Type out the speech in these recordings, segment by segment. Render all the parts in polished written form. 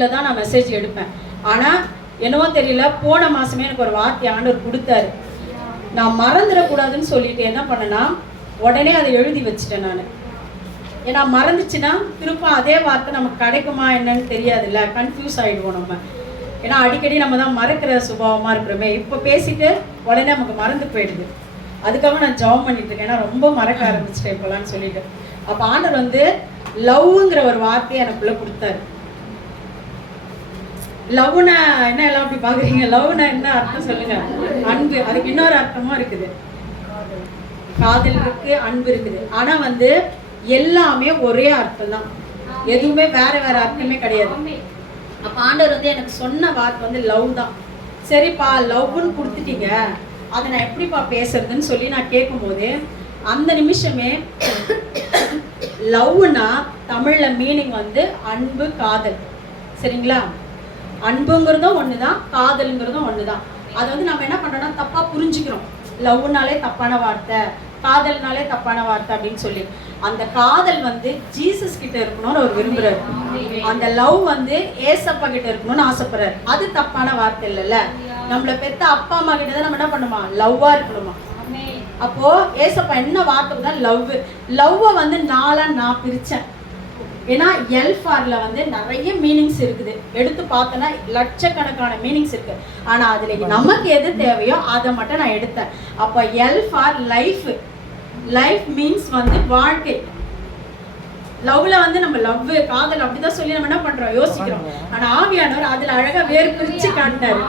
தான் நான் மெசேஜ் எடுப்பேன். ஆனால் என்னவோ தெரியல, போன மாதமே எனக்கு ஒரு வார்த்தை ஆண்டவர் கொடுத்தாரு. நான் மறந்துடக்கூடாதுன்னு சொல்லிட்டு என்ன பண்ணேன்னா உடனே அதை எழுதி வச்சுட்டேன். நான் ஏன்னா மறந்துச்சுன்னா திரும்ப அதே வார்த்தை நமக்கு கிடைக்குமா என்னன்னு தெரியாதுல்ல, கன்ஃபியூஸ் ஆகிடுவோம் நம்ம. ஏன்னா அடிக்கடி நம்ம தான் மறக்கிற சுபாவமாக இருக்கிறோமே. இப்போ பேசிட்டு உடனே நமக்கு மறந்து போயிடுது. அதுக்காக நான் ஜாப் பண்ணிட்டு இருக்கேன். ஏன்னா ரொம்ப மறக்க ஆரம்பிச்சிட்டேன் இப்போலான்னு சொல்லிட்டு. அப்போ ஆண்டவர் வந்து லவ்ங்கிற ஒரு வார்த்தையை எனக்குள்ள கொடுத்தாரு. லவ்னா என்ன எல்லாம் அப்படி பாக்குறீங்க? லவ்னா என்ன அர்த்தம் சொல்லுங்க? அன்பு. அதுக்கு இன்னொரு அர்த்தமும் இருக்குது. காதல் இருக்கு, அன்பு இருக்குது. ஆனா வந்து எல்லாமே ஒரே அர்த்தம் தான், எதுவுமே வேற வேற அர்த்தமே கிடையாது. அப்ப ஆண்டவர் வந்து எனக்கு சொன்ன வார்த்தை வந்து லவ் தான். சரிப்பா லவ்னு கொடுத்துட்டீங்க, அதை நான் எப்படிப்பா பேசுறதுன்னு சொல்லி நான் கேட்கும் போது அந்த நிமிஷமே லவ்னா தமிழ்ல மீனிங் வந்து அன்பு, காதல். சரிங்களா? அன்புங்கிறதும் ஒன்று தான், காதலுங்கிறதும் ஒன்று தான். அதை வந்து நம்ம என்ன பண்ணுறோம்னா தப்பாக புரிஞ்சுக்கிறோம். லவ்னாலே தப்பான வார்த்தை, காதல்னாலே தப்பான வார்த்தை அப்படின்னு சொல்லி. அந்த காதல் வந்து ஜீசஸ் கிட்ட இருக்கணும்னு அவர் விரும்புறாரு. அந்த லவ் வந்து ஏசப்பா கிட்ட இருக்கணும்னு ஆசைப்படுறாரு. அது தப்பான வார்த்தை இல்லைல்ல. நம்மளை பெத்த அப்பா அம்மா கிட்ட தான் நம்ம என்ன பண்ணுமா, லவ்வா இருக்கணுமா. அப்போ ஏசப்பா என்ன வார்த்தை தான் லவ். லவ்வை வந்து நான் பிரித்தேன். ஏன்னா எல்ஃபார்ல வந்து நிறைய மீனிங்ஸ் இருக்குது. எடுத்து பார்த்தோன்னா லட்சக்கணக்கான மீனிங்ஸ் இருக்கு. ஆனால் அதில் நமக்கு எது தேவையோ அதை மட்டும் நான் எடுத்தேன். அப்போ எல்ஃபார் லைஃப். லைஃப் மீன்ஸ் வந்து வாழ்க்கை. லவ்ல வந்து நம்ம லவ், காதல் அப்படிதான் சொல்லி நம்ம என்ன பண்றோம், யோசிக்கிறோம். ஆனால் ஆவியானவர் அதில் அழகா வேறு பிரிச்சு காட்டினாரு.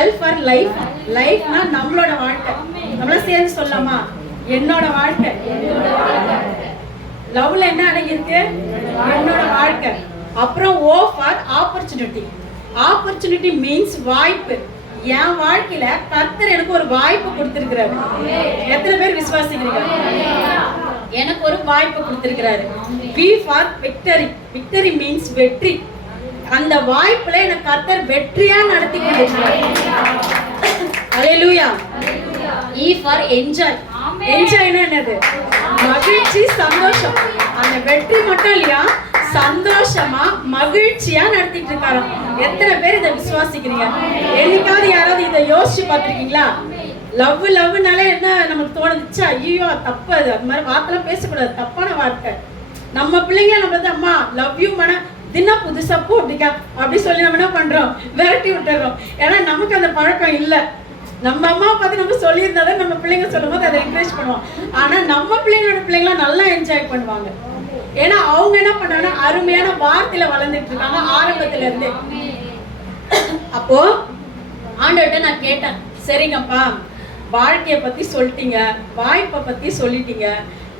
எல்ஃபார் லைஃப். லைஃப்னா நம்மளோட வாழ்க்கை. நம்மள சேர்ந்து சொல்லலாமா, என்னோட வாழ்க்கை. லவ்ல என்ன அடங்கி இருக்கு, என்னோட வாழ்க்கை. அப்புறம் ஓ ஃபார் ஆப்பர்ச்சுனிட்டி. ஆப்பர்ச்சுனிட்டி மீன்ஸ் வாய்ப்பு. என் வாழ்க்கையில கர்த்தர் எனக்கு ஒரு வாய்ப்பு கொடுத்திருக்கிறாரு. எத்தனை பேர் விசுவாசிக்கிறீங்க? எனக்கு ஒரு வாய்ப்பு கொடுத்திருக்கிறாரு. V for victory. Victory means வெற்றி. அந்த வாய்ப்புல எனக்கு கர்த்தர் வெற்றியா நடத்தி கொடுத்திருக்கிறார். ஹல்லேலூயா. இ ஃபார் என்ஜாய். என்ஜாய்னா என்னது? மகிழ்ச்சி, சந்தோஷம். அந்த வெற்றி மட்டும் இல்லையா, சந்தோஷமா மகிழ்ச்சியா நடத்திட்டு இருக்காரு. எத்தனை பேர் இதை விசுவாசிக்கிறீங்க? என்னைக்காவது யாராவது இதை யோசிச்சு பார்த்திருக்கீங்களா? லவ்னாலே என்ன நமக்கு தோணுதுச்சா, ஐயோ தப்பு, அது அது மாதிரி வார்த்தைலாம் பேசக்கூடாது, தப்பான வார்த்தை. நம்ம பிள்ளைங்க நம்ம வந்து அம்மா லவ் யூ மன தினம் புதுசா போ அப்படிக்கா அப்படி சொல்லி நம்ம என்ன பண்றோம், விரட்டி விட்டுறோம். ஏன்னா நமக்கு அந்த பழக்கம் இல்லை. நம்ம அம்மா பார்த்து நம்ம சொல்லியிருந்தாலும் நம்ம பிள்ளைங்க சொல்லும் போது அதை என்கரேஜ் பண்ணுவோம். ஆனா நம்ம பிள்ளைங்களாம் நல்லா என்ஜாய் பண்ணுவாங்க. ஏன்னா அவங்க என்ன பண்ணாங்கன்னா அருமையான வார்த்தையில வளர்ந்துட்டு இருக்காங்க ஆரம்பத்துல இருந்து. அப்போ ஆண்டவர்கிட்ட நான் கேட்டேன், சரிங்கப்பா வாழ்க்கையை பத்தி சொல்லிட்டீங்க, வாய்ப்பை பத்தி சொல்லிட்டீங்க,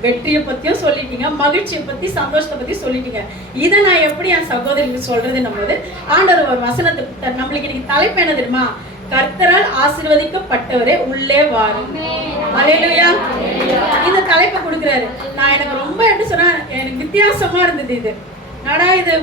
வெற்றியை பத்தியும் சொல்லிட்டீங்க, மகிழ்ச்சியை பத்தி, சந்தோஷத்தை பத்தி சொல்லிட்டீங்க. இதை நான் எப்படி என் சகோதரிக்கு சொல்றதுன்னும் போது ஆண்டவர் ஒரு வசனத்தை, நம்மளுக்கு இன்னைக்கு தலைப்பு என்ன தெரியுமா, கர்த்தரால் ஆசீர்வதிக்கப்பட்டவரே உள்ளே வாரும். ஹல்லேலூயா. இந்த தலைப்பை கொடுக்குறாரு. நான் எனக்கு ரொம்ப எப்படி சொன்னா, எனக்கு வித்தியாசமா இருந்தது. இது நடா இது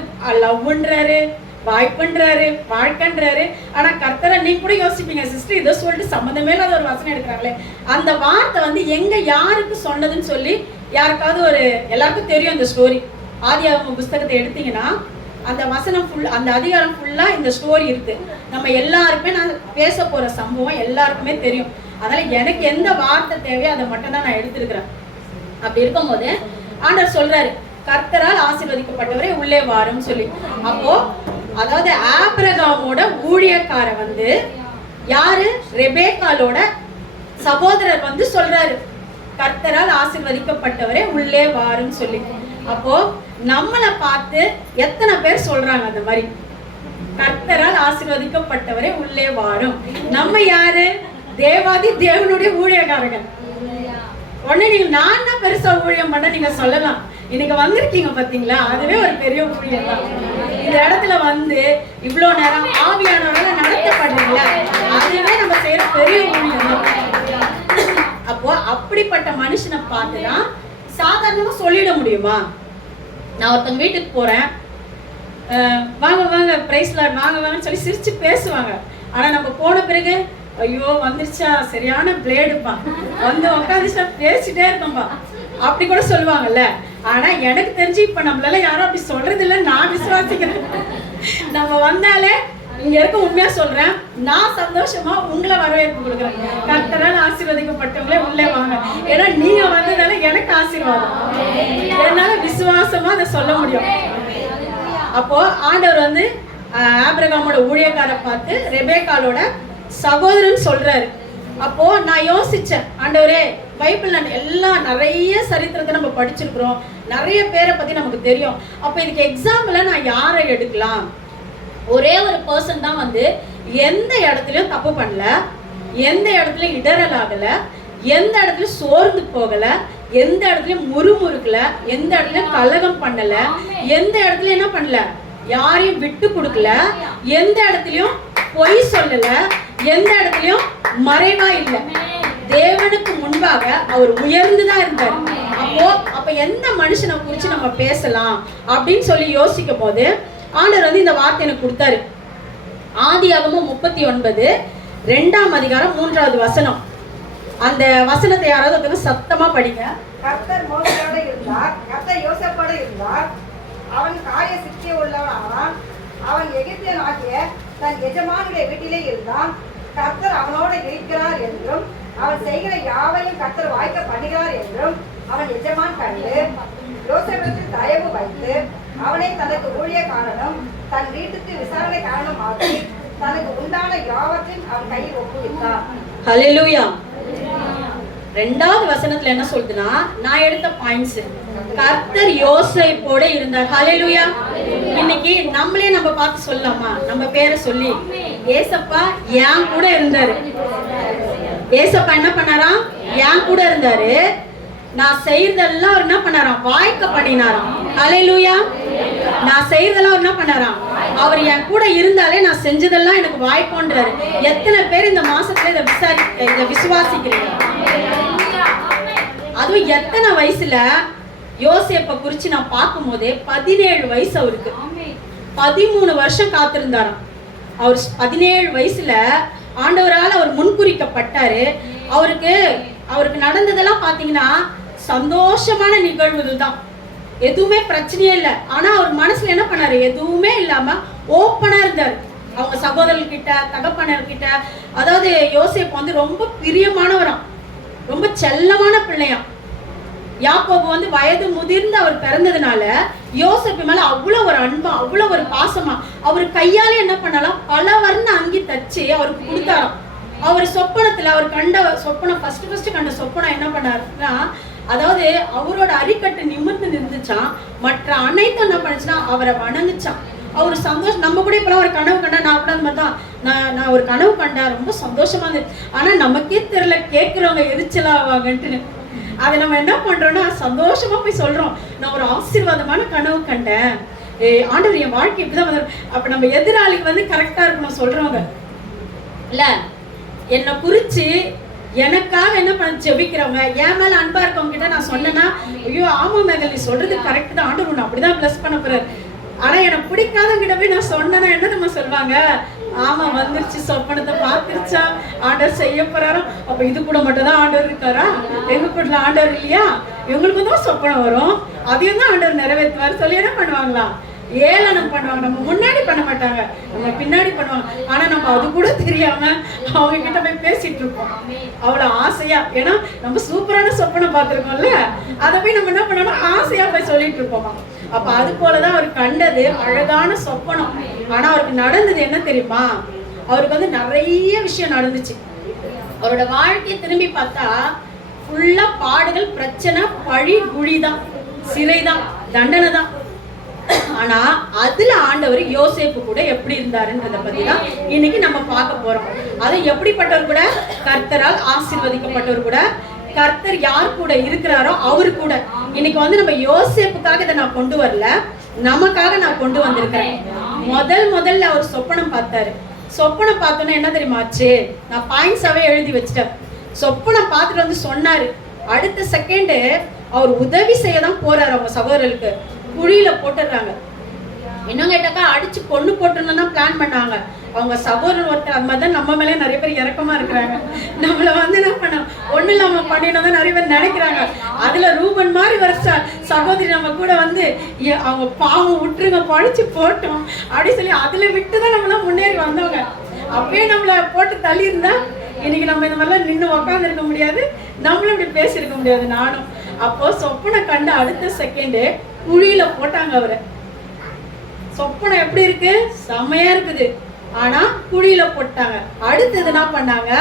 லவ்ன்றாரு, வாய்ப்புன்றாரு, வாழ்க்கைன்றாரு. ஆனா கர்த்தரை நீங்க கூட யோசிப்பீங்க, சிஸ்டர் இதை சொல்லிட்டு சம்மந்தமே இல்லாத ஒரு வசனம் எடுக்கிறாங்களே. அந்த வார்த்தை வந்து எங்க யாருக்கு சொன்னதுன்னு சொல்லி யாருக்காவது ஒரு, எல்லாருக்கும் தெரியும் இந்த ஸ்டோரி. ஆதியாகம புஸ்தகத்தை எடுத்தீங்கன்னா அந்த வசனம் ஃபுல், அந்த அதிகாரம் ஃபுல்லா இந்த ஸ்டோரி இருக்கு. நம்ம எல்லாருக்குமே நான் பேச போற சம்பவம் எல்லாருக்குமே தெரியும். அதனால எனக்கு எந்த வார்த்தை தேவையோ அதை மட்டும் தான் நான் எடுத்திருக்கிறேன். அப்படி இருக்கும்போது ஆண்டவர் சொல்றாரு, கர்த்தரால் ஆசீர்வதிக்கப்பட்டவரே உள்ளே வாரும் சொல்லி. அப்போ அதாவது ஆபிரகாமோட ஊழியக்கார வந்து யாரு, ரெபேக்காலோட சகோதரர் வந்து சொல்றாரு, கர்த்தரால் ஆசீர்வதிக்கப்பட்டவரே உள்ளே வாரும் சொல்லி. அப்போ நம்மளை பார்த்து எத்தனை பேர் சொல்றாங்க அந்த மாதிரி, கர்த்தரால் ஆசீர்வதிக்கப்பட்டவரே உள்ளே வாரும். நம்ம யாரு, தேவாதி தேவனுடைய ஊழியக்காரர்கள். உடனே நீங்க நான் தான் பெருசா ஊழியம் பண்ண நீங்க சொல்லலாம். இன்னைக்கு வந்திருக்கீங்க பாத்தீங்களா, அதுவே ஒரு பெரிய ஊழியம் தான். இந்த இடத்துல வந்து இவ்வளவு நேரம் ஆவியானவரால நடத்தப்படுறீங்களா, அதுவே நம்ம செய்யற பெரிய ஊழியம் தான். அப்போ அப்படிப்பட்ட மனுஷனை பார்த்துதான் சாதாரணமா சொல்லிட முடியுமா? நான் ஒருத்தவங்க வீட்டுக்கு போறேன், வாங்க வாங்க பிரைஸ் லார்ட் வாங்க வாங்கன்னு சொல்லி சிரிச்சு பேசுவாங்க. ஆனா நம்ம போன பிறகு ஐயோ வந்துருச்சா, சரியான பிளேடுப்பா, வந்து உட்காந்துச்சா பேசிட்டே இருக்கோம்பா அப்படி கூட சொல்லுவாங்கல்ல. ஆனா எனக்கு தெரிஞ்சு இப்ப நம்மளால யாரும் அப்படி சொல்றது இல்லை, நான் விசுவாசிக்கிறேன். நம்ம நம்ம வந்தாலே இங்க இருக்க உண்மையா சொல்றேன், நான் சந்தோஷமா உங்களை வரவேற்பு கொடுக்குறேன். கர்த்தரால் ஆசீர்வதிக்கப்பட்டவங்களே உள்ளே வாங்க. ஏன்னா நீங்க வந்ததால எனக்கு ஆசீர்வாதம். என்னால விசுவாசமா அதை சொல்ல முடியும். அப்போ ஆண்டவர் வந்து ஆபிரகாமோட ஊழியக்காரை பார்த்து ரெபேக்காலோட சகோதரன் சொல்றாரு. அப்போ நான் யோசிச்சேன், ஆண்டவரே பைபிள்ல எல்லாம் நிறைய சரித்திரத்தை நம்ம படிச்சிருக்கிறோம், நிறைய பேரை பத்தி நமக்கு தெரியும். அப்ப இதுக்கு எக்ஸாம்பிளா நான் யாரை எடுக்கலாம்? ஒரே ஒரு பர்சன் தான் வந்து எந்த இடத்துலயும் தப்பு பண்ணல, எந்த இடத்துலயும் இடரல் ஆகல, எந்த இடத்துலயும் சோர்ந்து போகல, எந்த இடத்துலயும் முறுமுறுக்கல, எந்த இடத்துலயும் கலகம் பண்ணல, எந்த இடத்துலயும் என்ன பண்ணல, யாரையும் விட்டு கொடுக்கல, எந்த இடத்துலயும் பொய் சொல்லல, எந்த இடத்துலயும் மறைவா இல்லை. தேவனுக்கு முன்பாக அவர் உயர்ந்துதான் இருந்தார். அப்ப எந்த மனுஷனை குறிச்சு நம்ம பேசலாம் அப்படின்னு சொல்லி யோசிக்கும் போது ஆண்டவர் வந்து இந்த வார்த்தை எனக்கு கொடுத்தாரு. ஆதியாகமம் 39:2 அந்த வசனத்தை யாராவது சத்தமா படிங்க. கர்த்தர் மோசேயோடு இருந்தார், கர்த்தர் யோசேப்போடு இருந்தார். அவன் காரிய சித்திய உள்ளவன். அவன் எகிப்தியன் ஆகிய தன் எஜமானுடைய வீட்டிலே இருந்தான். கர்த்தர் அவனோடு இருக்கிறார் என்றும் அவன் செய்கிற யாவையும் கர்த்தர் வாய்க்க பண்ணுகிறார் என்றும் அவன் எஜமான் கண்டு யோசேப்பிடத்தில் தயவு வைத்து அவனை தனக்கு ஊழியக்காரனும் தன் வீட்டுக்கு விசாரணைக்காரனும் ஆகி தனக்கு உண்டான யாவற்றையும் அவன் கையில் ஒப்புவித்தான். ஹல்லேலூயா. 2வது வசனத்துல என்ன சொல்லுதுன்னா, நான் எடுத்த பாயிண்ட்ஸ், கர்த்தர் யோசேப்போட இருந்தார். ஹல்லேலூயா. இன்னைக்கு நம்மளே நம்ம பார்த்து சொல்லலாமா? நம்ம பேரை சொல்லி, ஏசப்பா என் கூட இருந்தாரு. ஏசப்பா என்ன பண்ணாராம்? என் கூட இருந்தாரு. நான் செய்யறதெல்லாம் அவர் என்ன பண்ணாராம்? வாய்க்க பண்ணினாராம். ஹல்லேலூயா. நான் செய்யறதெல்லாம் என்ன பண்ணாராம்? அவர் என் கூட இருந்தாலே நான் செஞ்சதெல்லாம் எனக்கு வாய்ப்போன்றாரு. எத்தனை பேர் இந்த மாசத்துல இதை விசுவாசிக்கிறீங்க? அதுவும் எத்தனை வயசுல யோசேப்பை குறிச்சு நான் பார்க்கும் போதே 17 வயசு அவருக்கு. 13 வருஷம் காத்திருந்தாராம். அவர் 17 வயசுல ஆண்டவரால் அவர் முன்குறிக்கப்பட்டாரு. அவருக்கு நடந்ததெல்லாம் பாத்தீங்கன்னா சந்தோஷமான நிகழ்வுகள் தான், எதுவுமே பிரச்சனையே இல்லை. ஆனா அவர் மனசுல என்ன பண்ணாரு? எதுவுமே இல்லாம ஓப்பனா இருந்தார். அவங்க சகோதரர்கிட்ட, தகப்பனர்கிட்ட. அதாவது யோசேப்பு வந்து ரொம்ப பிரியமானவராம், ரொம்ப செல்லமான பிள்ளையாம். யாக்கோபு வந்து வயது முதிர்ந்து அவர் பிறந்ததுனால யோசேப்பு மேல அவ்வளவு ஒரு அன்பா, அவ்வளவு ஒரு பாசமா. அவர் கையாலே என்ன பண்ணலாம், பல வர்ண அங்கி தச்சு அவருக்கு கொடுத்தாராம். அவர் சொப்பனத்துல அவர் கண்ட சொப்பனம், ஃபர்ஸ்ட் கண்ட சொப்பனம் என்ன பண்ணாருன்னா, அதாவது அவரோட அரிக்கட்டு நிமிர்ந்து நின்றுச்சான். மற்ற அனைத்தும் என்ன பண்ணுச்சுன்னா அவரை வணங்குச்சான். அவர் சந்தோஷம். நம்ம கூட இப்பெல்லாம் ஒரு கனவு கண்டா, நான் கூட அந்த மாதிரி தான், நான் ஒரு கனவு கண்டேன், ரொம்ப சந்தோஷமா இருந்துச்சு. ஆனா நமக்கே தெரியல கேட்கிறவங்க எரிச்சலாவாங்கன்ட்டு. அதை நம்ம என்ன பண்றோம்னா சந்தோஷமா போய் சொல்றோம், நான் ஒரு ஆசீர்வாதமான கனவு கண்டேன், ஆண்டவர் என் வாழ்க்கை இப்படிதான் வந்து. அப்ப நம்ம எதிராளிக்கு வந்து கரெக்டா இருக்கணும் சொல்றவங்க இல்ல. என்னை குறிச்சு எனக்காக என்ன பண்ண ஜெபிக்கிறவங்க, என் மேல அன்பா இருக்கவங்க கிட்ட நான் சொன்னேன்னா, ஐயோ ஆமா மேகல் நீ சொல்றது கரெக்ட் தான், ஆண்டவர் உன்னை அப்படிதான் பிளஸ் பண்ண போறாரு. ஆனா எனக்கு பிடிக்காதவங்க கிட்ட போய் நான் சொன்னேன்னா என்ன நம்ம சொல்லுவாங்க? ஆமா வந்துருச்சு, சொப்பனத்தை பார்த்துருச்சா, ஆண்டவர் செய்ய போறாரோ. அப்ப இது கூட மட்டும் தான் ஆண்டவர் இருக்காரா? எங்க கூட ஆண்டவர் இல்லையா? இவங்களுக்கு தான் சொப்பனம் வரும், அதையும் தான் ஆண்டவர் நிறைவேற்றுவார் சொல்லி என்ன பண்ணுவாங்களா? ஏளனம் பண்ணுவாங்க. நம்ம முன்னாடி பண்ண மாட்டாங்க, நம்ம பின்னாடி பண்ணுவாங்க. ஆனா நம்ம அது கூட தெரியாம அவங்க கிட்ட போய் பேசிட்டு இருப்போம் அவ்வளவு ஆசையா. ஏன்னா நம்ம சூப்பரான சொப்பனம் பார்த்திருக்கோம்ல, அதை போய் நம்ம என்ன பண்ணணும், ஆசையா போய் சொல்லிட்டு இருப்போம். அப்ப அது போலதான் அவர் கண்டது அழகான சொப்பனம். ஆனா அவருக்கு நடந்தது என்ன தெரியுமா? அவருக்கு வந்து நிறைய விஷயம் நடந்துச்சு. அவரோட வாழ்க்கையை திரும்பி பார்த்தா ஃபுல்லா பாடுகள், பிரச்சனை, பழி, குழிதான், சிறைதான், தண்டனை தான். ஆனா அதுல ஆண்டவர் யோசேப்பு கூட எப்படி இருந்தாருன்றத பத்தி தான் இன்னைக்கு நம்ம பார்க்க போறோம். அது எப்படிப்பட்டவர் கூட? கர்த்தரால் ஆசீர்வதிக்கப்பட்டவர் கூட. கர்த்தர் யார் கூட இருக்கிறாரோ அவரு கூட. இன்னைக்கு வந்து நம்ம யோசேப்புக்காக இதை நான் கொண்டு வரல, நமக்காக நான் கொண்டு வந்திருக்கிறேன். முதல்ல அவர் சொப்பனம் பார்த்தாரு. சொப்பனம் பார்த்தோன்னா என்ன தெரியுமா ஆச்சு? நான் பாயிண்ட்ஸாவே எழுதி வச்சிட்டேன். சொப்பனம் பார்த்துட்டு வந்து சொன்னாரு. அடுத்த செகண்ட் அவர் உதவி செய்ய தான் போறாரு. அவங்க சகோதரர்களுக்கு குழியில போட்டுடுறாங்க. இன்னும் கேட்டாக்கா அடிச்சு கொண்டு போட்டுன்னு தான் பிளான் பண்ணாங்க. அவங்க சகோதரன் ஒருத்தர் அது மாதிரி தான் நம்ம மேலே நிறைய பேர் இறக்கமா இருக்கிறாங்க. நம்மள வந்து என்ன பண்ண ஒண்ணு இல்லாம பண்ணினோம் தான் நிறைய பேர் நினைக்கிறாங்க. அதுல ரூபன் மாதிரி வர சகோதரி நம்ம கூட வந்து அவங்க பாவம் விட்டுருங்க பழிச்சு போட்டோம் அப்படின்னு சொல்லி அதுல விட்டுதான் நம்மளாம் முன்னேறி வந்தவங்க. அப்பயே நம்மள போட்டு தள்ளி இருந்தா இன்னைக்கு நம்ம இந்த மாதிரிலாம் நின்று உட்காந்து இருக்க முடியாது, நம்மளும் இப்படி பேசியிருக்க முடியாது. நானும் அப்போ சொப்பனை கண்டு அடுத்த செகண்டு குழியில போட்டாங்க அவரை. சொப்பனை எப்படி இருக்கு? செம்மையா இருக்குது. ஆனா குழியில போட்டாங்க. அடுத்தது என்ன பண்ணாங்க,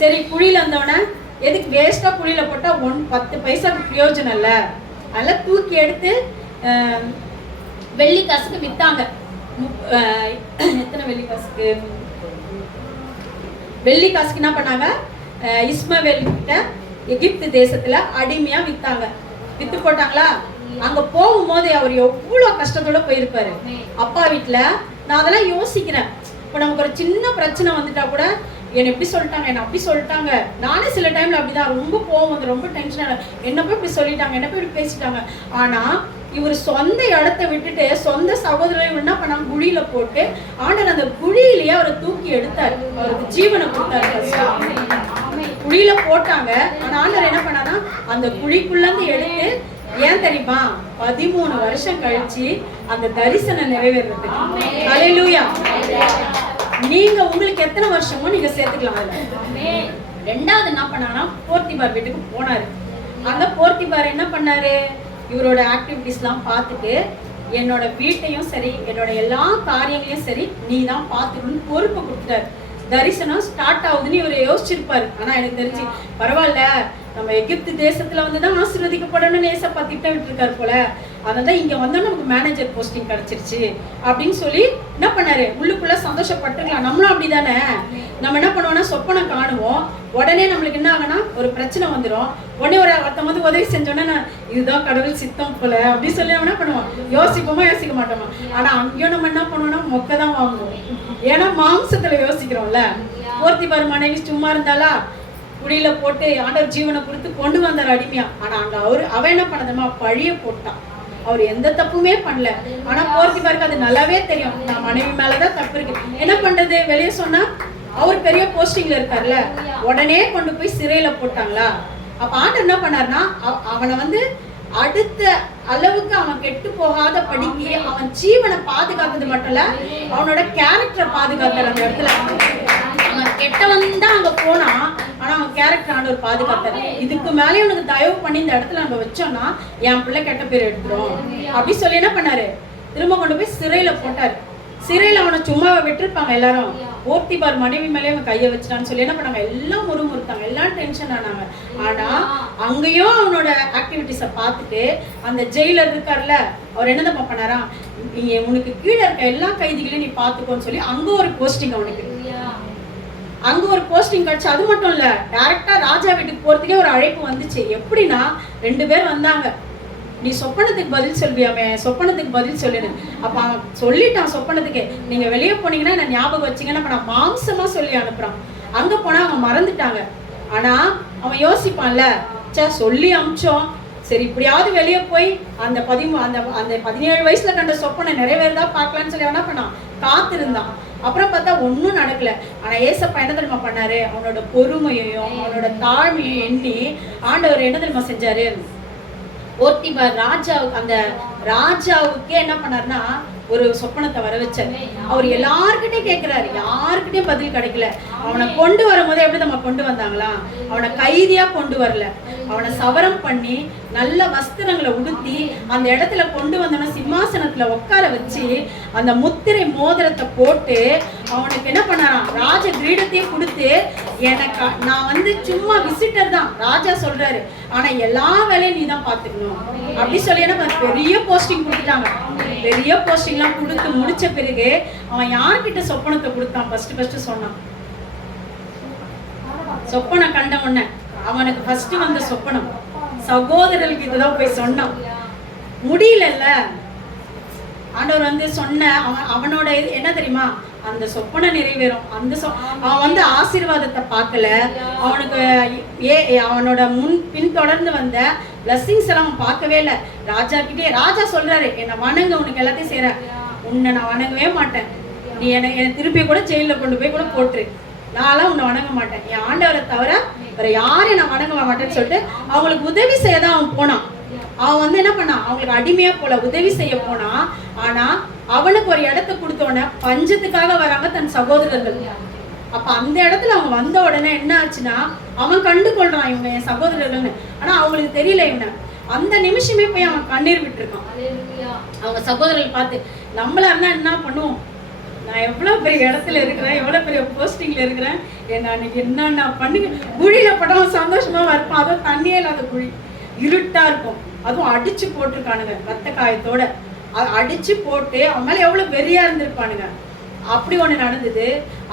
சரி குழியில இருந்தவன எதுக்கு வேஸ்டா குழியில போட்டா 10 பைசாக்கு பிரயோஜனம் இல்லை, அதெல்லாம் தூக்கி எடுத்து வெள்ளி காசுக்கு வித்தாங்க. எத்தனை வெள்ளி காசுக்கு? வெள்ளி காசுக்கு என்ன பண்ணாங்க, இஸ்மவேல் கிட்ட எகிப்து தேசத்துல அடிமையா வித்தாங்க. வித்து போட்டாங்களா? அங்க போகும்போது அவர் எவ்வளவு கஷ்டத்தோட போயிருப்பாரு அப்பா வீட்டுல. நான் அதெல்லாம் யோசிக்கிறேன். இப்ப நமக்கு ஒரு சின்ன பிரச்சனை வந்துட்டா கூட என்ன எப்படி சொல்லிட்டாங்க, என்ன அப்படி சொல்லிட்டாங்க. நானே சில டைம்ல அப்படிதான் ரொம்ப கோவம் வந்து ரொம்ப டென்ஷன், என்ன போய் இப்படி சொல்லிட்டாங்க, என்ன போய் இப்படி பேசிட்டாங்க. ஆனா இவர் சொந்த இடத்த விட்டுட்டு சொந்த சகோதரரை என்ன பண்ணாங்க, குழியில போட்டு ஆண்டவர் அந்த குழியிலேயே அவரை தூக்கி எடுத்தாரு, அவருக்கு ஜீவனை கொடுத்தாரு. குழியில போட்டாங்க. ஆனா ஆண்டவர் என்ன பண்ணானா அந்த குழிக்குள்ள இருந்து எடுத்து, ஏன் தெரியுமா, 13 வருஷம் கழிச்சு அந்த தரிசனம் நிறைவேறதுக்கு. ஹல்லேலூயா. நீங்க உங்களுக்கு எத்தனை வருஷமோ நீங்க சேர்த்துக்கலாம் அதுல. ரெண்டாவது என்ன பண்ணானா போர்த்திபார் வீட்டுக்கு போனாரு. அங்க போர்த்திபார் என்ன பண்ணாரு, இவரோட ஆக்டிவிட்டிஸ் எல்லாம் பார்த்துட்டு என்னோட வீட்டையும் சரி என்னோட எல்லா காரியங்களையும் சரி நீ தான் பார்த்துக்கணும்னு பொறுப்பை கொடுத்துட்டாரு. தரிசனம் ஸ்டார்ட் ஆகுதுன்னு இவர் யோசிச்சிருப்பாரு. ஆனா எனக்கு தெரிஞ்சு பரவாயில்ல, நம்ம எகிப்து தேசத்துல வந்துதான் ஆசீர்வதிக்கப்படணும்னு ஏசப்பா திட்டமிட்டு இருக்காரு போல, அதனாலதான் இங்க வந்தா நமக்கு மேனேஜர் போஸ்டிங் கிடைச்சிருச்சு அப்படின்னு சொல்லி என்ன பண்ணாரு, உள்ளுக்குள்ள சந்தோஷப்பட்டுக்கலாம். நம்மளும் அப்படிதானே. நம்ம என்ன பண்ணுவோம்னா சொப்பனை காணுவோம், உடனே நம்மளுக்கு என்ன ஆகுனா ஒரு பிரச்சனை வந்துடும். உடனே ஒருத்தவங்க வந்து உதவி செஞ்சோன்னா இதுதான் கடவுள் சித்தம் போல அப்படி சொல்லி என்ன பண்ணுவோம், யோசிப்போமா யோசிக்க மாட்டோமா. ஆனா அங்கேயும் நம்ம என்ன பண்ணுவோம்னா மொக்க தான் வாங்குவோம். ஏன்னா மாம்சத்துல யோசிக்கிறோம்ல. போர்த்திபார் மனைவி சும்மா இருந்தாலா, குடியில போட்டு ஆண்டவர் ஜீவனை கொடுத்து கொண்டு வந்தார் அடிமையா. ஆனா அங்க அவன் என்ன பண்ணதுமா பழிய போட்டான். அவர் எந்த தப்புமே பண்ணல. ஆனா போர்த்திபாருக்கு அது நல்லாவே தெரியும், நான் மனைவி மேலதான் தப்பு இருக்கு. என்ன பண்றது, வெளியே சொன்னா அவர் பெரிய போஸ்டிங்ல இருக்காருல்ல, உடனே கொண்டு போய் சிறையில போட்டாங்களா. அப்ப ஆண்டவர் என்ன பண்ணாருன்னா அவனை வந்து அடுத்த அளவுக்கு அவன் கெட்டு போகாத படிக்க அவன் ஜீவனை பாதுகாத்தது மட்டும் இல்ல, அவனோட கேரக்டரை பாதுகாத்தார். அந்த இடத்துல அவன் கெட்டவன் தான் அங்க போனா, ஆனா அவன் கேரக்டர் ஆண்டவர் பாதுகாத்தார். இதுக்கு மேலே உனக்கு தயவு பண்ணி இந்த இடத்துல அங்க வச்சோம்னா என் பிள்ளை கெட்ட பேர் எடுத்துரும் அப்படி சொல்லி என்ன பண்ணாரு, திரும்ப கொண்டு போய் சிறையில போட்டாரு. சிறையில அவனை சும்மா விட்டுருப்பாங்க எல்லாரும். போர்த்திபார் மனைவி மேலே அவன் கையை வச்சிட்டான்னு சொல்லி என்ன பண்ணாங்க, எல்லாம் முறுமுறுத்தாங்க, எல்லாம் டென்ஷன் ஆனாங்க. ஆனா அங்கேயும் அவனோட ஆக்டிவிட்டிஸை பார்த்துட்டு அந்த ஜெயிலர் இருக்கார்ல, அவர் என்னதான் பண்ணாரா, நீ உனக்கு கீழே இருக்க எல்லா கைதிகளையும் நீ பார்த்துக்கோன்னு சொல்லி அங்க ஒரு போஸ்டிங் அவனுக்கு அங்க ஒரு போஸ்டிங் கிடைச்சு. அது மட்டும் இல்ல, டைரக்டா ராஜா வீட்டுக்கு போறதுக்கே ஒரு அழைப்பு வந்துச்சு. எப்படின்னா 2 பேர் வந்தாங்க, நீ சொப்பனத்துக்கு பதில் சொல்வியாமே, சொப்பனத்துக்கு பதில் சொல்லிடு. அப்ப அவன் சொல்லிட்டான் சொப்பனத்துக்கு, நீங்க வெளியே போனீங்கன்னா என்ன ஞாபகம் வச்சிங்கன்னா நான் மாம்சமா சொல்லி அனுப்புறான். அங்க போனா அவங்க மறந்துட்டாங்க. ஆனா அவன் யோசிப்பான்ல, சொல்லி அமிச்சோம், சரி இப்படியாவது வெளியே போய் அந்த 17 வயசுல கண்ட சொப்பனை நிறைவேறதா பார்க்கலான்னு சொல்லி என்ன பண்ணான், காத்திருந்தான். அப்புறம் பார்த்தா ஒன்றும் நடக்கல. ஆனா ஏசப்பா என்ன தெரியுமா பண்ணாரு, அவனோட பொறுமையையும் அவனோட தாழ்மையும் எண்ணி ஆண்டவர் என்ன தெரியுமா செஞ்சாரு, போர்த்திபார் ராஜாவுக்கு அந்த ராஜாவுக்கே என்ன பண்ணாருன்னா ஒரு சொப்பனத்தை வர வச்சாரு. அவர் எல்லார்கிட்டையும் கேட்கிறாரு, யாருக்கிட்டையும் பதில் கிடைக்கல. அவனை கொண்டு வரும்போது எப்படி நம்ம கொண்டு வந்தாங்களா, அவனை கைதியா கொண்டு வரல, அவனை சவரம் பண்ணி நல்ல வஸ்திரங்களை உடுத்தி அந்த இடத்துல கொண்டு வந்தோன்னா சிம்மாசனத்துல உட்கார வச்சு அந்த முத்திரை மோதிரத்தை போட்டு அவனுக்கு என்ன பண்ணாராம், ராஜ கிரீடத்தையும் கொடுத்து, எனக்கு நான் வந்து சும்மா விசிட்டர் தான், ராஜா சொல்றாரு, ஆனா எல்லா வேலையும் நீ தான் பாத்துக்கணும் அப்படி சொல்லி என்ன பெரிய போஸ்டிங் கொடுத்துட்டாங்க. பெரிய போஸ்டிங்லாம் கொடுத்து முடிச்ச பிறகு அவன் யார்கிட்ட சொப்பனத்தை கொடுத்தான், ஃபர்ஸ்ட் சொன்னான். சொப்பனை கண்ட உடனே அவனுக்கு ஃபர்ஸ்ட் வந்த சொப்பனம் சகோதரர்கிட்ட தான் போய் சொன்னான். முடியலல்ல, ஆண்டவர் வந்து சொன்ன அவனோட என்ன தெரியுமா, அந்த சொப்பனை நிறைவேறும். அவன் வந்து ஆசீர்வாதத்தை பார்க்கல, அவனுக்கு அவனோட பின் தொடர்ந்து வந்த பிளஸ்ஸிங்ஸ் எல்லாம் அவன் பார்க்கவே இல்லை. ராஜா கிட்டே ராஜா சொல்றாரு, என்னை வணங்க, உனக்கு எல்லாத்தையும் செய்யற, உன்னை நான் வணங்கவே மாட்டேன், நீ என்னை திருப்பி கூட ஜெயில கொண்டு போய் கூட போட்டுரு, நான்லாம் உன்னை வணங்க மாட்டேன், என் ஆண்டவரை தவிர வேற யாரையும் நான் வணங்க மாட்டேன்னு சொல்லிட்டு அவங்களுக்கு உதவி செய்ய தான் அவன் போனான். அவன் வந்து என்ன பண்ணான், அவங்களுக்கு அடிமையா போல உதவி செய்ய போனான். ஆனா அவனுக்கு ஒரு இடத்த கொடுத்தோடனே பஞ்சத்துக்காக வராங்க தன் சகோதரர்கள். அப்ப அந்த இடத்துல அவங்க வந்த உடனே என்ன ஆச்சுன்னா, அவன் கண்டு கொள்றான் இவங்க என் சகோதரர்கள்னு. ஆனா அவங்களுக்கு தெரியல இவனை. அந்த நிமிஷமே போய் அவன் கண்ணீர் விட்டுருக்கான். அவங்க சகோதரர்கள் பார்த்து, நம்மளா இருந்தா என்ன பண்ணுவோம், நான் எவ்வளவு பெரிய இடத்துல இருக்கிறேன், எவ்வளவு பெரிய போஸ்டிங்ல இருக்கிறேன், என்ன அன்னைக்கு என்ன பண்ணுங்க, குழியில படம் சந்தோஷமா இருப்பான். அதுவும் தண்ணியே இல்லாத குழி, இருட்டா இருக்கும், அதுவும் அடிச்சு போட்டிருக்கானுங்க ரத்த காயத்தோட. அடிச்சு போட்டு அவன் மேல எவ்வளவு வெறியா இருந்திருப்பானுங்க. அப்படி ஒண்ணு நடந்தது.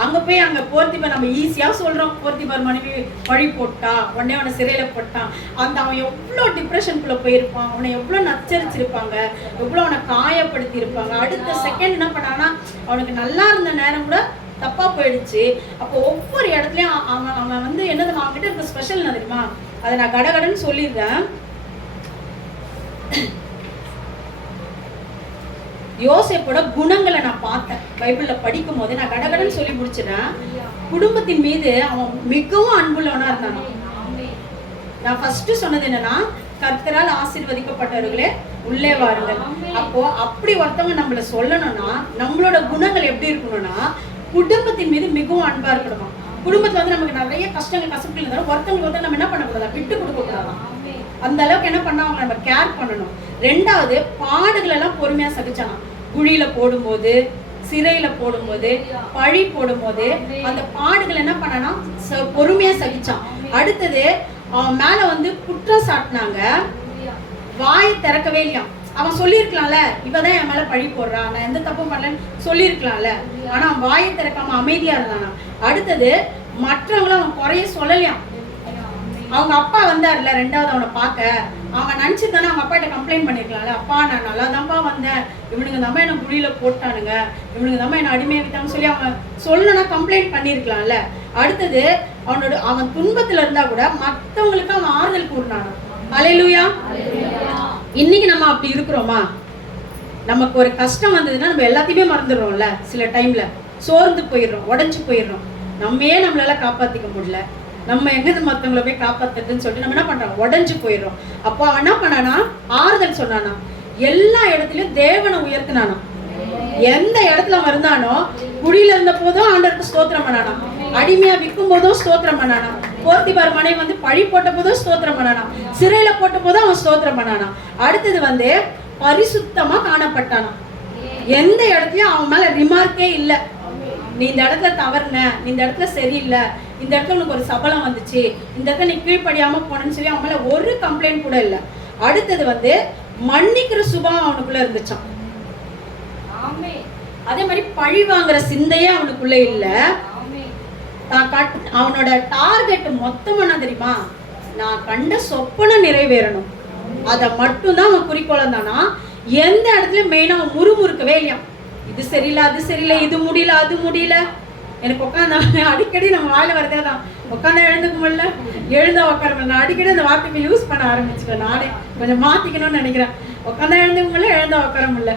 அங்க போய் அங்க போர்த்திபார், நம்ம ஈஸியா சொல்றோம் போர்த்திபார் மனைவி பழி போட்டா, உடனே அவனை சிறையில போட்டான். அந்த அவன் எவ்வளவு டிப்ரெஷனுக்குள்ள போயிருப்பான், அவனை எவ்வளவு நச்சரிச்சிருப்பாங்க, எவ்வளவு அவனை காயப்படுத்தி இருப்பாங்க. அடுத்த செகண்ட் என்ன பண்ணானா, அவனுக்கு நல்லா இருந்த நேரம் கூட தப்பா போயிடுச்சு. அப்போ ஒவ்வொரு இடத்துலயும் அவன் வந்து என்னது, அவன்கிட்ட இருக்க ஸ்பெஷல் என்ன தெரியுமா, அதை நான் கடகடன்னு சொல்லிடுறேன். யோசேப்போட குணங்களை நான் பார்த்தேன் பைபிள்ல படிக்கும் போது. நான் கடகடன்னு சொல்லி முடிச்சிடறேன். குடும்பத்தின் மீது அவன் மிகவும் அன்புள்ளவனா இருந்தான். நான் ஃபர்ஸ்ட் சொன்னது என்னன்னா, கர்த்தரால் ஆசீர்வதிக்கப்பட்டவர்களே உள்ளே வாருங்கள். அப்போ அப்படி ஒருத்தவங்க நம்மள சொல்லணும்னா நம்மளோட குணங்கள் எப்படி இருக்கணும்னா, குடும்பத்தின் மீது மிகவும் அன்பா இருக்கணுமா. குடும்பத்துல வந்து நமக்கு நிறைய கஷ்டங்கள் கசப்புகள் இருந்தாலும் ஒருத்தவங்களுக்கு ஒருத்தர் நம்ம என்ன பண்ணக்கூடாது, விட்டு கொடுக்க கூடாது. அந்த அளவுக்கு என்ன பண்ணா அவங்க நம்ம கேர் பண்ணணும். ரெண்டாவது, பாடுகள் எல்லாம் பொறுமையா சகிச்சான். குழியில போடும்போது, சிறையில போடும்போது, பழி போடும்போது அந்த பாடுகள் என்ன பண்ணனா பொறுமையா சகிச்சான். அடுத்தது, அவன் மேல வந்து குற்றம் சாட்டினாங்க, வாயை திறக்கவே இல்லையா. அவன் சொல்லியிருக்கலாம்ல, இவதான் என் மேல பழி போடுறான், நான் எந்த தப்பும் பண்ணலன்னு சொல்லியிருக்கலாம்ல. ஆனா அவன் வாயை திறக்காம அமைதியா இருந்தானா. அடுத்தது, மற்றவங்களும் அவன் குறைய சொல்லலையாம். அவங்க அப்பா வந்தார்ல ரெண்டாவது அவனை பார்க்க, அவங்க நினைச்சிருந்தானே அவங்க அப்பா கிட்ட கம்ப்ளைண்ட் பண்ணிருக்கலாம்ல, அப்பா நான் நல்லா தான்ப்பா வந்தேன், இவனுக்கு நம்ம என்ன குழியில போட்டானுங்க, இவனுக்கு நம்ம என்ன அடிமையை விட்டான்னு சொல்லி அவன் சொல்லனா கம்ப்ளைண்ட் பண்ணிருக்கலாம்ல. அடுத்தது, அவன் துன்பத்துல இருந்தா கூட மற்றவங்களுக்கு அவன் ஆறுதல் கூறினான். அல்லேலூயா. இன்னைக்கு நம்ம அப்படி இருக்கிறோமா? நமக்கு ஒரு கஷ்டம் வந்ததுன்னா நம்ம எல்லாத்தையுமே மறந்துடுறோம்ல. சில டைம்ல சோர்ந்து போயிடுறோம், உடஞ்சு போயிடுறோம், நம்மையே நம்மளால காப்பாத்திக்க முடியல, நம்ம எங்க மத்தவங்களை போய் காப்பாத்துறதுன்னு சொல்லிட்டு நம்ம என்ன பண்றோம், உடஞ்சு போயிடுறோம். அப்போ அவன் என்ன பண்ணானா, ஆறுதல் சொன்னானா. எல்லா இடத்துலயும் தேவனை உயர்த்தினானா. எந்த இடத்துல அவன் இருந்தானோ, குடியில இருந்த போதும் ஆண்டவருக்கு ஸ்தோத்திரம் பண்ணானா, அடிமையா விற்கும் போதும் ஸ்தோத்திரம் பண்ணானா, போர்த்திபார் மனைவி வந்து பழி போட்ட போதும் ஸ்தோத்திரம் பண்ணானா, சிறையில போட்ட போதும் அவன் ஸ்தோத்திரம் பண்ணானா. அடுத்தது வந்து பரிசுத்தமா காணப்பட்டானா. எந்த இடத்துலயும் அவன் மேல ரிமார்க்கே இல்லை, நீ இந்த இடத்துல தவறுன, நீ இந்த இடத்துல சரியில்லை, இந்த இடத்துல உனக்கு ஒரு சபலம் வந்துச்சு, இந்த இடத்துல நீ கீழ்ப்படியாம போனேன்னு சொல்லி அவன் மேல ஒரு கம்ப்ளைண்ட் கூட இல்லை. அடுத்தது வந்து மன்னிக்கிற சுபாவம் அவனுக்குள்ள இருந்துச்சான். அதே மாதிரி பழி வாங்குற சிந்தையே அவனுக்குள்ள இல்ல. அவனோட டார்கெட் மொத்தம் என்ன தெரியுமா, நான் கண்ட சொப்பனை நிறைவேறணும், அதை மட்டும்தான் அவன் குறிக்கோளம் தானா. எந்த இடத்துல மெயினா அவன் முறுமுறுக்கவே இல்லையா, இது சரியில்லை அது சரியில்லை, இது முடியல அது முடியல. எனக்கு உட்காந்து அடிக்கடி நம்ம வாயில வரதே தான், உட்காந்து எழுந்துக்க முடியல, எழுந்தா உட்கார முடியல. நான் அடிக்கடி அந்த வார்த்தைக்கு யூஸ் பண்ண ஆரம்பிச்சுட்டேன். நானே கொஞ்சம் மாத்திக்கணும்னு நினைக்கிறேன். உட்காந்தா எழுந்துக்க முடியல, எழுந்தா உட்கார முடியல.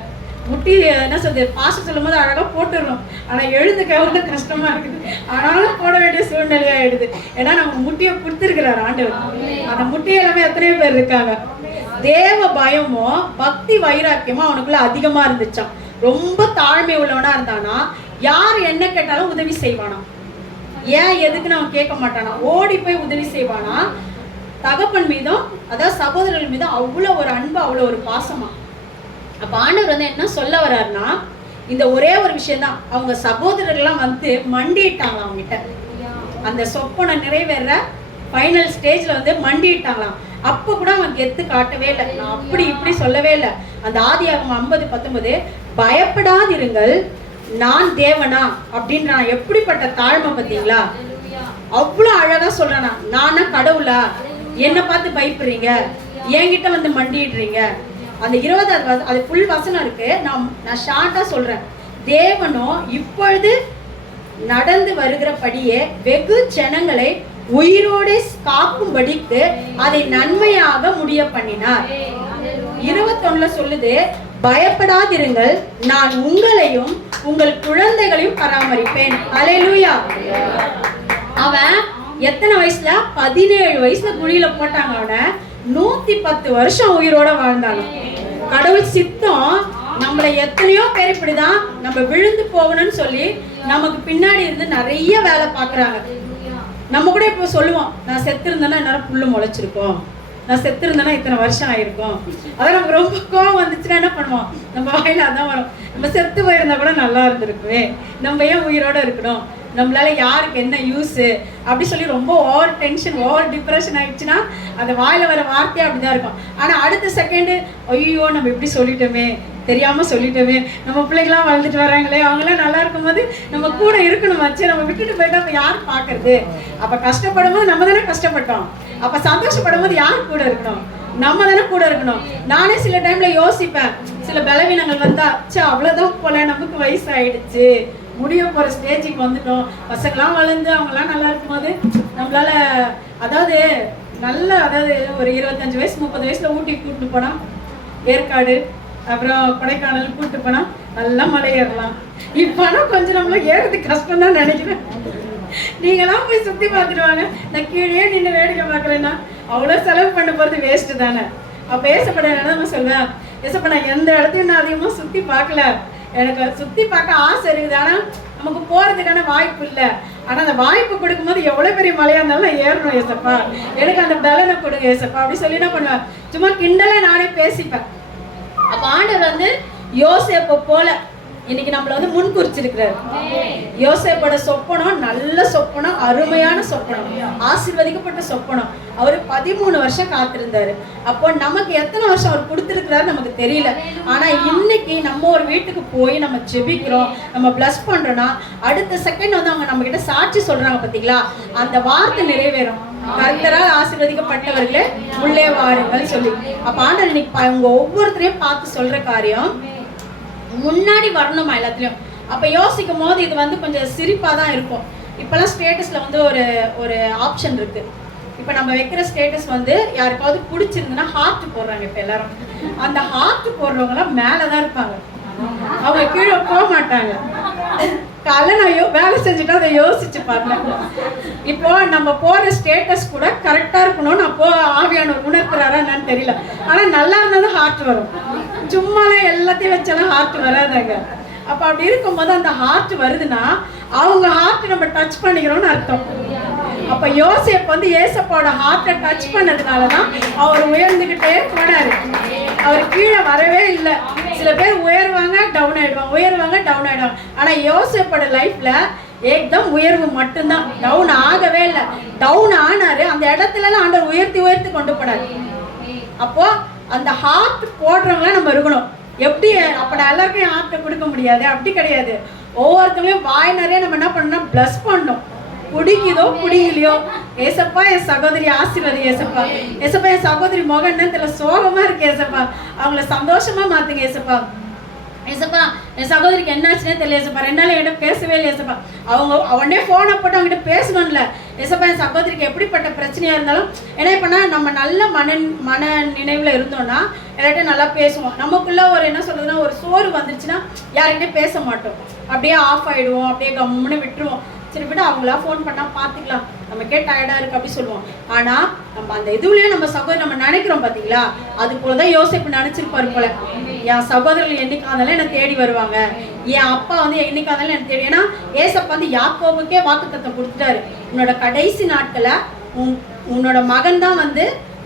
முட்டி என்ன சொல்றது, பாஸ்ட் சொல்லும் போது அழகா போட்டுடுறோம், ஆனா எழுந்துக்க எவ்வளவு கஷ்டமா இருக்குது. ஆனாலும் போட வேண்டிய சூழ்நிலையா ஆயிடுது. ஏன்னா நம்ம முட்டியை கொடுத்துருக்கிறார் ஆண்டவர். அந்த முட்டியை எல்லாமே எத்தனையோ பேர் இருக்காங்க. தேவ பயமோ பக்தி வைராக்கியமோ அவனுக்குள்ள அதிகமா இருந்துச்சான். ரொம்ப தாழ்மை உள்ளவனா இருந்தானா, யார் என்ன கேட்டாலும் உதவி செய்வானா. ஏன் எதுக்குன்னு அவன் கேட்க மாட்டானா, ஓடி போய் உதவி செய்வானா. தகப்பன் மீதும் அதாவது சகோதரர்கள் மீதும் அவ்வளவு ஒரு அன்பு, அவ்வளவு ஒரு பாசமா. அப்ப ஆண்டவர் வந்து என்ன சொல்ல வர்றாருன்னா, இந்த ஒரே ஒரு விஷயம்தான். அவங்க சகோதரர்கள்லாம் வந்து மண்டிட்டாங்களாம் அவங்ககிட்ட. அந்த சொப்பனை நிறைவேற ஃபைனல் ஸ்டேஜ்ல வந்து மண்டிட்டாங்களாம். அப்ப கூட அவன் கெத்து காட்டவே இல்லை, நான் அப்படி இப்படி சொல்லவே இல்லை. அந்த ஆதியாகமம் 50:19 பயப்படாதிருங்கள் நான் தேவனா அப்படின்றான். எப்படிப்பட்ட தாழ்மை பார்த்தீங்களா, அவ்வளவு அழகா சொல்றானா. நானா கடவுளா, என்ன பார்த்து பயப்படுறீங்க, என்கிட்ட வந்து மண்டிடுறீங்க. அந்த 20வது அது ஃபுல் வசனம் இருக்கு, நான் ஷார்ட்டா சொல்றேன். தேவனோ இப்பொழுது நடந்து வருகிறபடியே வெகு ஜனங்களை உயிரோடு காக்கும்படிக்கு அதை நன்மையாக முடிய பண்ணினார். 21 சொல்லுது, பயப்படாதிருங்கள், நான் உங்களையும் உங்கள் குழந்தைகளையும் பராமரிப்பேன். அல்லேலூயா. அவன் எத்தனை வயசுல? 17 வயசுல குழியில போட்டாங்க. அவனை 110 வருஷம் உயிரோட வாழ்ந்தாங்க. கடவுள் சித்தம். நம்மளை எத்தனையோ பேர் இப்படிதான் நம்ம விழுந்து போகணும்னு சொல்லி நமக்கு பின்னாடி இருந்து நிறைய வேலை பார்க்குறாங்க. நம்ம கூட இப்போ சொல்லுவோம், நான் செத்து இருந்தேன்னா என்னால புல்லு முளைச்சிருக்கோம், நான் செத்து இருந்தேன்னா இத்தனை வருஷம் ஆயிருக்கும். அதான் நமக்கு ரொம்ப கோவம் வந்துச்சுன்னா என்ன பண்ணுவோம்? நம்ம வாயில அதான் வரும், நம்ம செத்து போயிருந்தா கூட நல்லா இருந்திருக்குவே, நம்ம ஏன் உயிரோட இருக்கணும், நம்மளால யாருக்கு என்ன யூஸு அப்படி சொல்லி ரொம்ப ஓவர் டென்ஷன், ஓவர் டிப்ரெஷன் ஆயிடுச்சுன்னா அந்த வாயில வர வார்த்தையே அப்படிதான் இருக்கும். ஆனா அடுத்த செகண்டு ஐயோ நம்ம இப்படி சொல்லிட்டோமே, தெரியாம சொல்லிட்டோமே, நம்ம பிள்ளைங்களாம் வளர்ந்துட்டு வராங்களே, அவங்களாம் நல்லா இருக்கும்போது நம்ம கூட இருக்கணும் வச்சு, நம்ம விட்டுட்டு போயிட்டா அப்ப யார் பாக்குறது? அப்ப கஷ்டப்படும் போது நம்ம தானே கஷ்டப்பட்டோம், அப்ப சந்தோஷப்படும் போது யார் கூட இருக்கணும்? நம்ம தானே கூட இருக்கணும். நானே சில டைம்ல யோசிப்பேன், சில பலவீனங்கள் வந்தா சே அவ்வளவுதான் போல, நமக்கு வயசு ஆயிடுச்சு, முடிய போற ஸ்டேஜுக்கு வந்துட்டோம், பசங்களாம் வளர்ந்து அவங்களாம் நல்லா இருக்கும்போது நம்மளால அதாவது ஒரு 25 வயசு 30 வயசுல ஊட்டி கூப்பிட்டு போனா, ஏற்காடு அப்புறம் கொடைக்கானல் கூப்பிட்டு போனா நல்லா மலை ஏறலாம். இப்போனா கொஞ்சம் நம்மள ஏறது கஷ்டம் தான் நினைக்கிறேன். நீங்களாம் போய் சுத்தி பார்த்துடுவாங்க, நான் கீழே நின்று வேடிக்கை பார்க்கலன்னா அவ்வளோ செலவு பண்ண போகிறது வேஸ்ட்டு தானே. அப்போ ஏசப்பட நான் சொல்வேன், ஏசப்ப நான் எந்த இடத்தையும் நான் அதிகமாக சுற்றி பார்க்கல, எனக்கு சுற்றி பார்க்க ஆசை இருக்குது, ஆனால் நமக்கு போகிறதுக்கான வாய்ப்பு இல்லை. ஆனால் அந்த வாய்ப்பு கொடுக்கும்போது எவ்வளோ பெரிய மலையாக இருந்தாலும் நான் ஏறணும் ஏசப்பா, எனக்கு அந்த பலனை கொடுங்க ஏசப்பா அப்படி சொல்லி என்ன பண்ணுவேன், சும்மா கிண்டலை நானே பேசிப்பேன். அப்போ ஆண்டவர் யோசேப்பை போல இன்னைக்கு நம்மள முன் குறிச்சிருக்கிறார். யோசேப்போட சொப்பனம் நல்ல சொப்பனம், அருமையான சொப்பனம், ஆசீர்வதிக்கப்பட்ட சொப்பனம். அவர் 13 வருஷம் காத்திருந்தாரு. அப்போ நமக்கு எத்தனை வருஷம் அவர் கொடுத்திருக்கிறாரு நமக்கு தெரியல. ஆனா இன்னைக்கு நம்ம ஒரு வீட்டுக்கு போய் நம்ம ஜெபிக்கிறோம், நம்ம பிளஸ் பண்றோம்னா அடுத்த செகண்ட் அவங்க நம்ம கிட்ட சாட்சி சொல்றாங்க பாத்தீங்களா, அந்த வார்த்தை நிறைவேறும். கர்த்தரால் ஆசீர்வதிக்கப்பட்டவர்களே உள்ளே வாருங்கள் சொல்லி. அப்ப ஆண்டவர் இன்னைக்கு உங்க ஒவ்வொருத்தரையும் பார்த்து சொல்ற காரியம் முன்னாடி வரணுமா எல்லாத்துலயும். அப்ப யோசிக்கும் போது இது கொஞ்சம் சிரிப்பா தான் இருக்கும். இப்பெல்லாம் ஸ்டேட்டஸ்ல ஒரு ஆப்ஷன் இருக்கு. இப்ப நம்ம வைக்கிற ஸ்டேட்டஸ் யாருக்காவது பிடிச்சிருந்துன்னா ஹார்ட் போடுறாங்க. இப்ப எல்லாரும் அந்த ஹார்ட் போடுறவங்க எல்லாம் மேலதான் இருப்பாங்க, அவங்க கீழே போக மாட்டாங்க. காலைல நான் வேலை செஞ்சுட்டு அதை யோசிச்சு பார்த்தேன். இப்போ நம்ம போற ஸ்டேட்டஸ் கூட கரெக்டா இருக்கணும், நான் ஆவியானவர் உணர்த்துறாரா என்னன்னு தெரியல. ஆனா நல்லா இருந்தாலும் ஹார்ட் வரும், சும்மாலாம் எல்லாத்தையும் வச்சாலும் ஹார்ட் வராதாங்க. அப்ப அப்படி இருக்கும்போது அந்த ஹார்ட் வருதுன்னா அவங்க ஹார்ட் நம்ம டச் பண்ணிக்கிறோம்னு அர்த்தம். அப்ப யோசேப் ஏசப்பாவோட ஹார்ட்டை டச் பண்ணதுனாலதான் அவர் உயர்ந்துகிட்டே போனாரு, அவர் கீழே வரவே இல்லை. சில பேர் உயர்வாங்க டவுன் ஆயிடுவாங்க, உயர்வாங்க டவுன் ஆயிடுவாங்க. ஆனா யோசேப்போட லைஃப்ல ஏக்தம் உயர்வு மட்டும்தான், டவுன் ஆகவே இல்லை. டவுன் ஆனாரு, அந்த இடத்துல எல்லாம் ஆண்டவர் உயர்த்தி உயர்த்தி கொண்டு போனாரு. அப்போ அந்த ஹார்ட் போடுறவங்கள நம்ம இருக்கணும். எப்படி அப்ப எல்லாருக்கும் ஹார்ட்டை கொடுக்க முடியாது, அப்படி கிடையாது. ஒவ்வொருத்தவங்களையும் வாய் நிறைய நம்ம என்ன பண்ணணும், பிளஸ் பண்ணணும். பிடிக்குதோ பிடிக்கலையோ, ஏசப்பா என் சகோதரி ஆசீர்வாதி ஏசப்பா, ஏசப்பா என் சகோதரி முகன்னு தெரியல சோகமா இருக்கு ஏசப்பா, அவங்கள சந்தோஷமா மாத்துங்க ஏசப்பா, ஏசப்பா என் சகோதரிக்கு என்னாச்சுன்னே தெரியல ஏசப்பா, 2 நாள் என்கிட்ட பேசவே இல்லை ஏசப்பா, அவங்க உடனே ஃபோனை போட்டு அவங்ககிட்ட பேசணும்ல ஏசப்பா, என் சகோதரிக்கு எப்படிப்பட்ட பிரச்சனையா இருந்தாலும் என்ன பண்ணா நம்ம நல்ல மன நினைவுல இருந்தோம்னா எல்லார்ட்டையும் நல்லா பேசுவோம். நமக்குள்ள என்ன சொல்றதுன்னா ஒரு சோறு வந்துருச்சுன்னா யார்கிட்டையும் பேச மாட்டோம், அப்படியே ஆஃப் ஆயிடுவோம், அப்படியே கம்முன்னு விட்டுருவோம். சரி விட அவங்களா ஃபோன் பண்ணா பார்த்துக்கலாம், நமக்கே டயர்டா இருக்கு அப்படி சொல்லுவோம். ஆனா நம்ம அந்த இதுலயே நம்ம சகோதரி நம்ம நினைக்கிறோம் பாத்தீங்களா, அது போலதான் யோசிப்பு நினைச்சிருப்பாரு போல. என் சகோதரர்கள் என்னைக்காந்தாலும் என்ன தேடி வருவாங்க, என் அப்பா என்னைக்காந்தாலும் என்ன தேடி. ஏன்னா ஏசப்பா யாக்கோபுக்கே வாக்குத்தத்தம் கொடுத்துட்டாரு, உன்னோட கடைசி நாட்களை உன்னோட மகன் தான்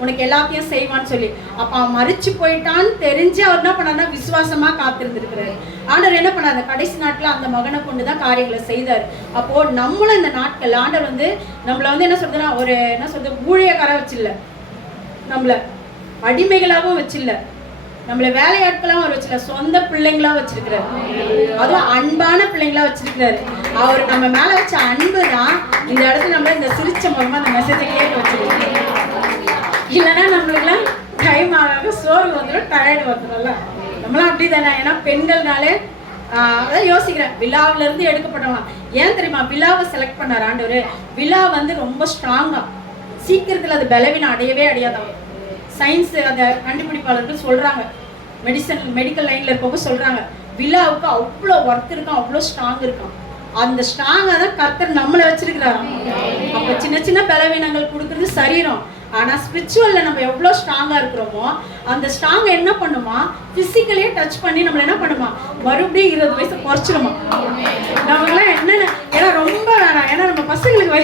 உனக்கு எல்லாத்தையும் செய்வான்னு சொல்லி. அப்ப அவன் மறிச்சு போயிட்டான்னு தெரிஞ்சு அவர் என்ன பண்ணாருன்னா விசுவாசமா காத்திருந்திருக்கிறாரு. ஆண்டவர் என்ன பண்ணாரு, கடைசி நாட்கள் அந்த மகனை கொண்டுதான் காரியங்களை செய்தார். அப்போ நம்மளும் இந்த நாட்கள் ஆண்டவர் நம்மள என்ன சொல்றதுன்னா ஊழியக்கார வச்சில்ல, நம்மள அடிமைகளாகவும் வச்சில்ல, நம்மள வேலையாட்களாகவும் அவர் வச்சில்ல, சொந்த பிள்ளைங்களா வச்சிருக்கிறாரு. அதுவும் அன்பான பிள்ளைங்களா வச்சிருக்கிறாரு. அவர் நம்ம மேல வச்ச அன்பு தான் இந்த இடத்துல நம்மள இந்த சிரிச்ச முகமா அந்த மெசேஜை கேட்க வச்சிருக்காரு. இல்லைன்னா நம்மளுக்குலாம் டைம் ஆக சோறு வந்துடும், டயர்டு வந்துடும்ல, நம்மளாம் அப்படி தானே. ஏன்னா பெண்கள்னாலே அதான் யோசிக்கிறேன், விழாவில இருந்து எடுக்கப்பட்டவங்க. ஏன் தெரியுமா விழாவை செலக்ட் பண்ணார் ஆண்டவர்? விழா ரொம்ப ஸ்ட்ராங்கா, சீக்கிரத்தில் அது பலவீனம் அடையவே அடையாதான். சயின்ஸ் அந்த கண்டுபிடிப்பாளர்கள் சொல்றாங்க, மெடிக்கல் லைன்ல இருக்கவங்க சொல்றாங்க, விழாவுக்கு அவ்வளோ ஒர்க் இருக்கும், அவ்வளோ ஸ்ட்ராங் இருக்கும். அந்த ஸ்ட்ராங்கா தான் கர்த்தர் நம்மளை வச்சிருக்கிறாரு. அப்ப சின்ன சின்ன பலவீனங்கள் கொடுக்கறது சரீரம். ஆனா ஸ்பிரிச்சுவல்ல நம்ம எவ்வளவு ஸ்ட்ராங்கா இருக்கிறோமோ அந்த ஸ்ட்ராங் என்ன பண்ணுமா, பிசிக்கலியே டச் பண்ணி நம்மள என்ன பண்ணுமா, மறுபடியும் 20 வயசு குறைச்சிருமா. நமக்குலாம் என்னென்ன, ஏன்னா ரொம்ப வேணாம், ஏன்னா நம்ம பசங்களுக்கு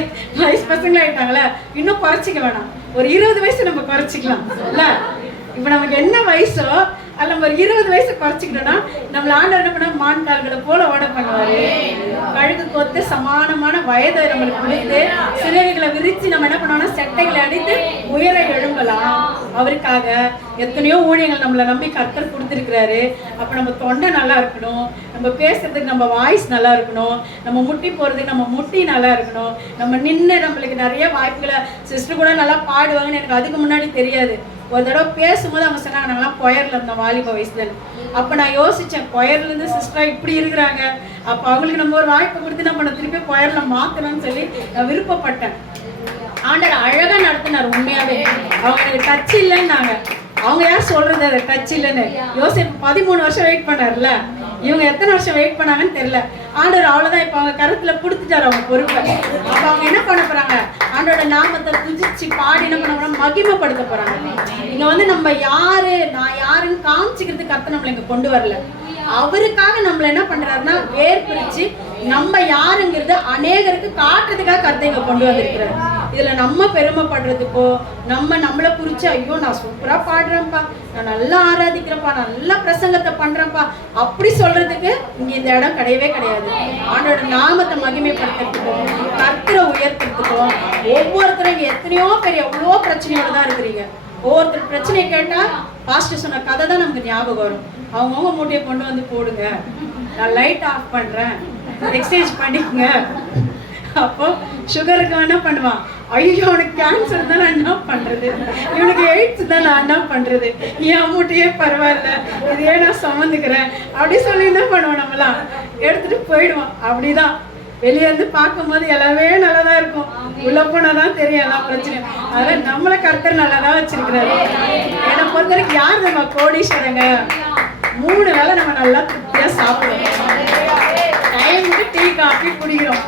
வயசு பசங்களா ஆயிட்டாங்களே, இன்னும் குறைச்சிக்க வேணாம், ஒரு 20 வயசு நம்ம குறைச்சிக்கலாம் இல்ல. இப்ப நமக்கு என்ன வயசோ அது நம்ம 20 வயசு குறைச்சிக்கிட்டோம்னா நம்மள ஆண்டவர் என்ன பண்ண, மான் கால்களை போல ஓட பண்ணுவாரு. கழுகு கொத்து சமானமான வயதை நம்மளுக்கு கொடுத்து சிறகுகளை விரிச்சு நம்ம என்ன பண்ணுவோம்னா செட்டைகளை அடித்து உயர எழும்பலாம். அவருக்காக எத்தனையோ ஊழியங்கள் நம்மளை நம்பி கர்த்தர் கொடுத்துருக்கிறாரு. அப்ப நம்ம தொண்டை நல்லா இருக்கணும், நம்ம பேசுறதுக்கு நம்ம வாய்ஸ் நல்லா இருக்கணும், நம்ம முட்டி போறதுக்கு நம்ம முட்டி நல்லா இருக்கணும், நம்ம நின்று நம்மளுக்கு நிறைய வாய்ப்புகளை. சிஸ்டர் கூட நல்லா பாடுவாங்கன்னு எனக்கு அதுக்கு முன்னாடி தெரியாது. ஒரு தடவை பேசும்போது அவங்க சொன்னாங்க, நாங்களாம் கொயர்ல இருந்தோம் வாலிப வயசுல. அப்ப நான் யோசிச்சேன், கொயர்ல இருந்து சிஸ்டரா இப்படி இருக்கிறாங்க, அப்ப அவங்களுக்கு நம்ம ஒரு வாய்ப்பை கொடுத்து நம்ம திருப்பி கொயர்ல மாத்தணும்னு சொல்லி நான் விருப்பப்பட்டேன். ஆண்டவர் அழகா நடத்தினார். உண்மையாவே அவங்க எனக்கு டச் இல்லைன்னாங்க. அவங்க யார் சொல்றது அதை டச் இல்லைன்னு? யோசிப்பு 13 வருஷம் வெயிட் பண்ணார்ல, இவங்க எத்தனை வருஷம் வெயிட் பண்ணாங்கன்னு தெரியல. ஆண்டவர் அவ்வளவுதான் இப்ப அவங்க கருத்துல கொடுத்துட்டாரு அவங்க பொறுப்பை. அப்ப அவங்க என்ன பண்ண போறாங்க, ஆண்டோட நாமத்தை துதிச்சு பாடி என்ன பண்ண போறாங்க, மகிமைப்படுத்த போறாங்க. இங்க வந்து நம்ம யாரு நான் யாருன்னு காமிச்சுக்கிறதுக்கு கர்த்தர் நம்மளை இங்க கொண்டு வரல. அவருக்காக நம்மள என்ன பண்றாருன்னா வேர் பிரிச்சு நம்ம யாருங்கிறது அநேகருக்கு காட்டுறதுக்காக கர்த்தர் இங்க கொண்டு வந்திருக்கிறாரு. இதுல நம்ம பெருமைப்படுறதுக்கோ நம்மளை குறிச்சு ஐயோ நான் சூப்பரா பாடுறேன்ப்பா, நான் நல்லா ஆராதிக்கிறேன்ப்பா, நல்லா பிரசங்கத்தை பண்றேன்ப்பா அப்படி சொல்றதுக்கு இங்க இந்த இடம் கிடையவே கிடையாது. ஆண்டோட நாமத்தை மகிமைப்படுத்துறதுக்கும் கர்த்தரை உயர்த்துறதுக்கும் ஒவ்வொருத்தரும் இங்க எத்தனையோ பேர் எவ்வளோ பிரச்சனையோட தான் இருக்கிறீங்க. ஒவ்வொருத்தர் பிரச்சனையை கேட்டா பாஸ்டர் சொன்ன கதை தான் நமக்கு ஞாபகம் வரும். அவங்கவுங்க மூட்டையை கொண்டு வந்து போடுங்க, நான் லைட் ஆஃப் பண்றேன், எக்ஸ்சேஞ்ச் பண்ணிக்கங்க. அப்போ சுகருக்கு என்ன பண்ணுவான், ஐயோ அவனுக்கு கேன்சர் தான் நான் என்ன பண்றது, இவனுக்கு எய்ட்ஸ் தான் நான் என்ன பண்றது, என் மூட்டையே பரவாயில்ல இதே நான் சுமந்துக்கிறேன் அப்படி சொல்லி என்ன பண்ணுவோம், நம்மளாம் எடுத்துட்டு போயிடுவோம். அப்படிதான் வெளியே இருந்து பார்க்கும் போது எல்லாமே நல்லாதான் இருக்கும், உள்ள போனாதான் தெரியும் எல்லா பிரச்சனையும். அதனால நம்மளை கர்த்தர் நல்லாதான் வச்சிருக்கிறாரு. என்னை பொறுத்த வரைக்கும் யார் நம்ம கோடீஸ்வரங்க, 3 வேளை நம்ம நல்லா திருப்தியா சாப்பிடுவோம், டைமுக்கு டீ காஃபி குடிக்கிறோம்,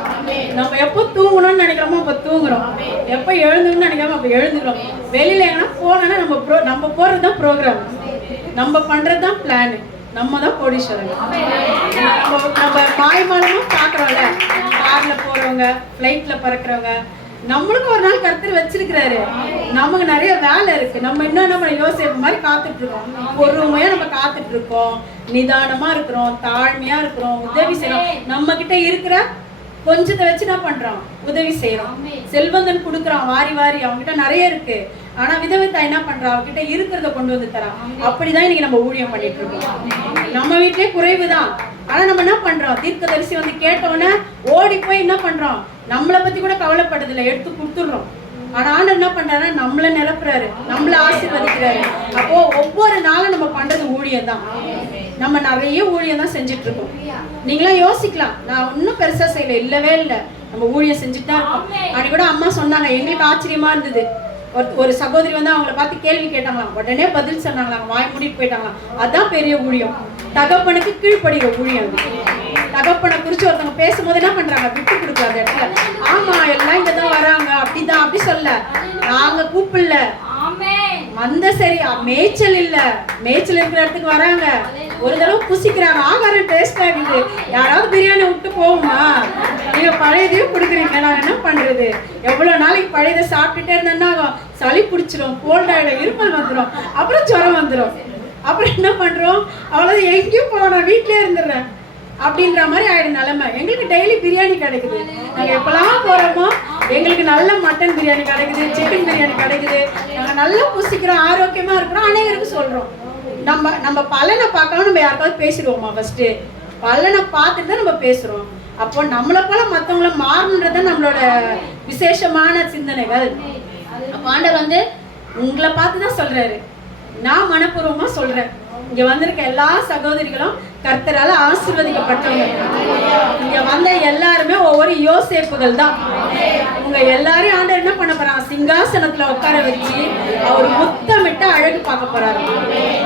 நம்ம எப்போ தூங்கணும்னு நினைக்கிறோமோ அப்போ தூங்குறோம், எப்போ எழுந்துக்கணும்னு நினைக்கிறோமோ அப்போ எழுந்துக்கிறோம். வெளியில எங்கன்னா போனோன்னா நம்ம போறது தான் ப்ரோக்ராம், நம்ம பண்றது தான் பிளான், நம்ம தான் கோடீஸ்வரங்க. நம்ம மாய்மாலமும் பார்க்குறோம்ல, கார்ல போறவங்க, ஃப்ளைட்ல பறக்கிறவங்க, நம்மளுக்கும் ஒரு நாள் கர்த்தர் வச்சிருக்கிறாரு. நமக்கு நிறைய வேலை இருக்கு, நம்ம இன்னும் நம்ம யோசிப்பு மாதிரி காத்துட்டு இருக்கோம், பொறுமையா நம்ம காத்துட்டு இருக்கோம், நிதானமா இருக்கிறோம், தாழ்மையா இருக்கிறோம், உதவி செய்யறோம். நம்ம கிட்ட இருக்கிற கொஞ்சத்தை வச்சு என்ன பண்றோம், உதவி செய்யறோம். செல்வந்தன் கொடுக்குறான் வாரி வாரி, அவங்ககிட்ட நிறைய இருக்கு, ஆனா விதவிதா என்ன பண்றான், அவங்ககிட்ட இருக்கிறத கொண்டு வந்து தரான். அப்படிதான் இன்னைக்கு நம்ம ஊழியம் பண்ணிட்டு இருக்கோம். நம்ம வீட்டிலே குறைவுதான், ஆனா நம்ம என்ன பண்றோம், தீர்க்கதரிசி வந்து கேட்டோன்னே ஓடி போய் என்ன பண்றோம், நம்மளை பத்தி கூட கவலைப்படுறதில்லை, எடுத்து கொடுத்துடுறோம். ஆனா ஆண்டவர் என்ன பண்றாரு, நம்மளை நிரப்புறாரு, நம்மளை ஆசீர்வதிக்கிறாரு. அப்போ ஒவ்வொரு நாளும் நம்ம பண்றது ஊழியம் தான். நம்ம நிறைய ஊழியம் தான் செஞ்சுட்டு இருக்கோம். நீங்களாம் யோசிக்கலாம், நான் இன்னும் பெருசா செய்யல, இல்லவே இல்லை, நம்ம ஊழியம் செஞ்சுட்டு தான் இருக்கோம். அன்னைக்கு கூட அம்மா சொன்னாங்க, எங்களுக்கு ஆச்சரியமா இருந்தது. ஒரு சகோதரி வந்து அவங்கள பார்த்து கேள்வி கேட்டாங்களாம், உடனே பதில் சொன்னாங்களாம், வாய் மூடிட்டு போயிட்டாங்களாம். அதான் பெரிய ஊழியம், தகப்பனுக்கு கீழ்ப்படுகிற ஊழியம். தகப்பனை குறிச்சு ஒருத்தவங்க பேசும்போது என்ன பண்றாங்க, விட்டு கொடுக்காத இடத்துல, ஆமா எல்லாம் இங்கதான் வராங்க அப்படிதான் அப்படி சொல்ல, நாங்க கூப்பிடல வந்த சரி, மேய்ச்சல் இல்ல, மேய்ச்சல் இருக்கிற இடத்துக்கு வராங்க, ஒரு தடவை புசிக்கிறாங்க, ஆகாரம் டேஸ்ட் ஆகுது, யாராவது பிரியாணி விட்டு போகுமா, நீங்க பழையதையும் கொடுக்குறீங்க, நாங்க என்ன பண்றது, எவ்வளவு நாளைக்கு பழையதை சாப்பிட்டுட்டே இருந்தோம்னா சளி பிடிச்சிரும், கோல்ட் ஆயிடும், இருமல் வந்துடும், அப்புறம் ஜுரம் வந்துடும், அப்புறம் என்ன பண்றோம், அவ்வளவு எங்கேயும் போனோம், வீட்லயே இருந்துடுறேன் அப்படின்ற மாதிரி ஆயிடும் நிலைமை. எங்களுக்கு டெய்லி பிரியாணி கிடைக்குது, நாங்கள் எப்பெல்லாம் போகிறோமோ எங்களுக்கு நல்ல மட்டன் பிரியாணி கிடைக்குது, சிக்கன் பிரியாணி கிடைக்குது, நாங்கள் நல்லா புசிக்கிறோம், ஆரோக்கியமாக இருக்கிறோம், அநேகருக்கு சொல்கிறோம். நம்ம பலனை பார்க்கலாம், நம்ம யாருக்காவது பேசிடுவோமா, ஃபஸ்ட்டு பலனை பார்த்துட்டு தான் நம்ம பேசுகிறோம். அப்போ நம்மளை போல மற்றவங்கள மாறணுன்றது நம்மளோட விசேஷமான சிந்தனைகள். அப்போ ஆண்டவர் வந்து உங்களை பார்த்து தான் சொல்கிறாரு, நான் மனப்பூர்வமாக சொல்கிறேன். இங்க வந்திருக்க எல்லா சகோதரிகளும் கர்த்தரால ஆசீர்வதிக்கப்பட்டவங்க. இங்க வந்த எல்லாருமே ஒவ்வொரு யோசேப்புகள் தான். உங்க எல்லாரையும் ஆண்டவர் என்ன பண்ண போறான்? சிங்காசனத்துல உட்கார வச்சு அவர் முத்தமிட்டு அழகு பார்க்க போறாரு.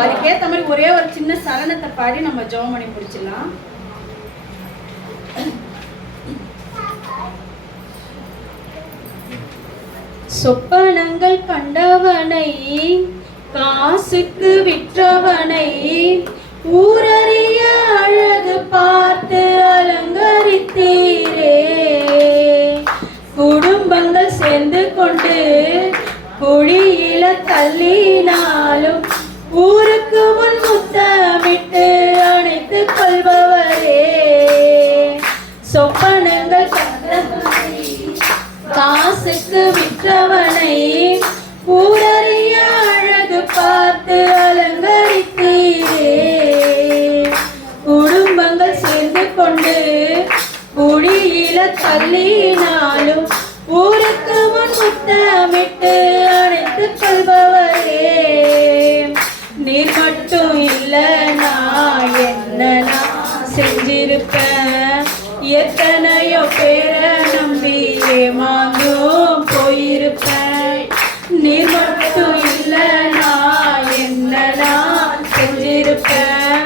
அதுக்கேத்த மாதிரி ஒரே ஒரு சின்ன சரணத்தை பாடி நம்ம ஜெபம் பண்ணி முடிச்சிடலாம். சொப்பனங்கள் கண்டவனை, காசுக்கு விற்றவனை, ஊரறிய அழகு பார்த்து அலங்கரித்தீரே. குடும்பங்கள் சேர்ந்து கொண்டு குழியில தள்ளினாலும் ஊருக்கு முன் முத்தமிட்டு அணைத்துக் கொள்பவரே. சொப்பனங்கள் கண்டவனை, காசுக்கு விற்றவனை, ஊரறிய அழகு பார்த்து அலங்கரித்தீரே. குடும்பங்கள் சேர்ந்து கொண்டு குழியில தள்ளினாலும் ஊருக்கு முன் முத்தமிட்டு அணைத்துக் கொள்பவரே. நீர் மட்டும் இல்லைனா என்ன நான் செஞ்சிருப்பேன்? எத்தனையோ பேரை நம்பி ஏமாந்தும் போயிருப்பேன். நீர் மட்டும் இல்லைனா என்ன நான் செஞ்சிருப்பேன்?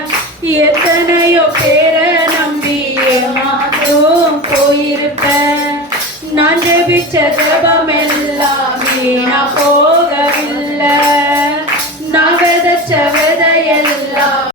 எத்தனையோ பேரை நம்பி ஏமாந்தும் போயிருப்பேன். நான் ஜெபிச்ச ஜெபமே